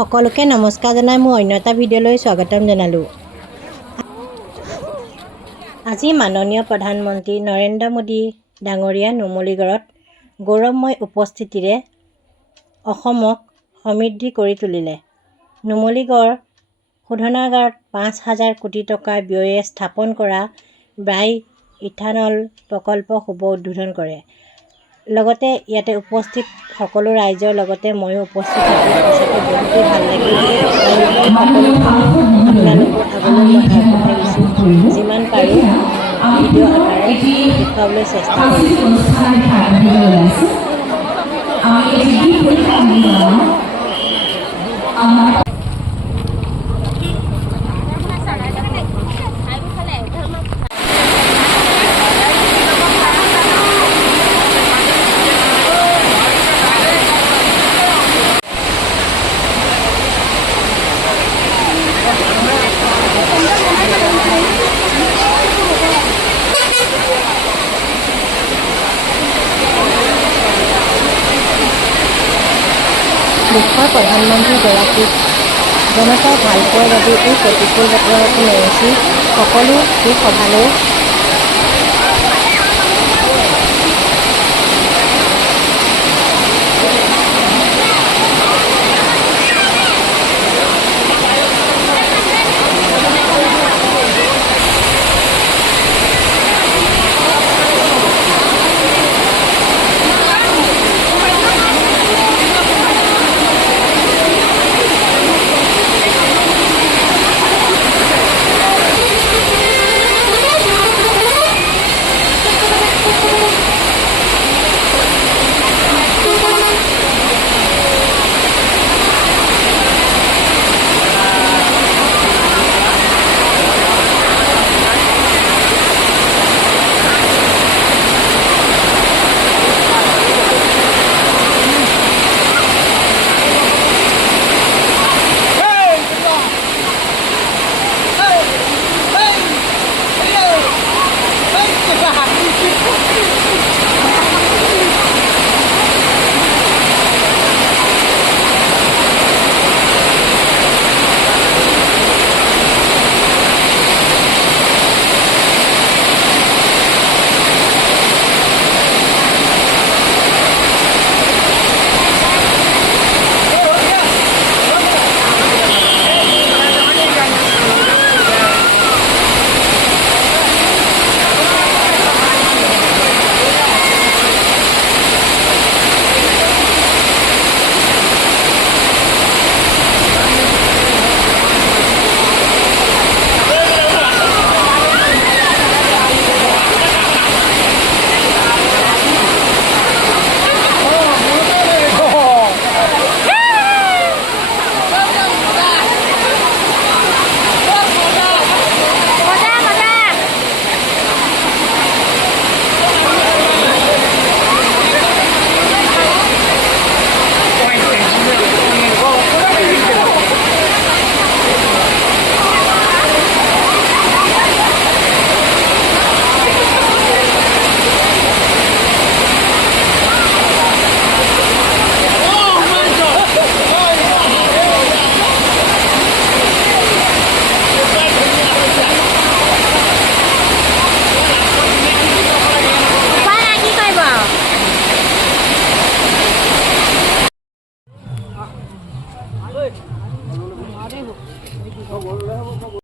সকলোকে নমস্কাৰ জনাই মোৰ অন্য এটা ভিডিঅ'লৈ স্বাগতম জনালোঁ। আজি মাননীয় প্ৰধানমন্ত্ৰী নৰেন্দ্ৰ মোদী ডাঙৰীয়া নুমলীগড়ত গৌৰৱময় উপস্থিতিৰে অসমক সমৃদ্ধি কৰি তুলিলে। নুমলীগড় শোধনাগাৰত 5,000 কোটি টকা ব্যয়ে স্থাপন কৰা বাই ইথানল প্ৰকল্প শুভ উদ্বোধন কৰে। লগতে ইয়াতে উপস্থিত সকলো ৰাইজৰ লগতে ময়ো উপস্থিত থাকি সঁচাকৈ বহুতেই ভাল লাগিল আৰু এই সকলোখিনি আপোনালোকৰ আগলৈ মই আগবঢ়াই দিছোঁ। যিমান পাৰোঁ ভিডিঅ' আকাৰে দেখুৱাবলৈ চেষ্টা কৰিম। দেশৰ প্ৰধানমন্ত্ৰীগৰাকীক জনতাই ভাল পোৱাৰ বাবে এই প্ৰতিকূল বতৰতো নেওচি সকলো এই সভালৈ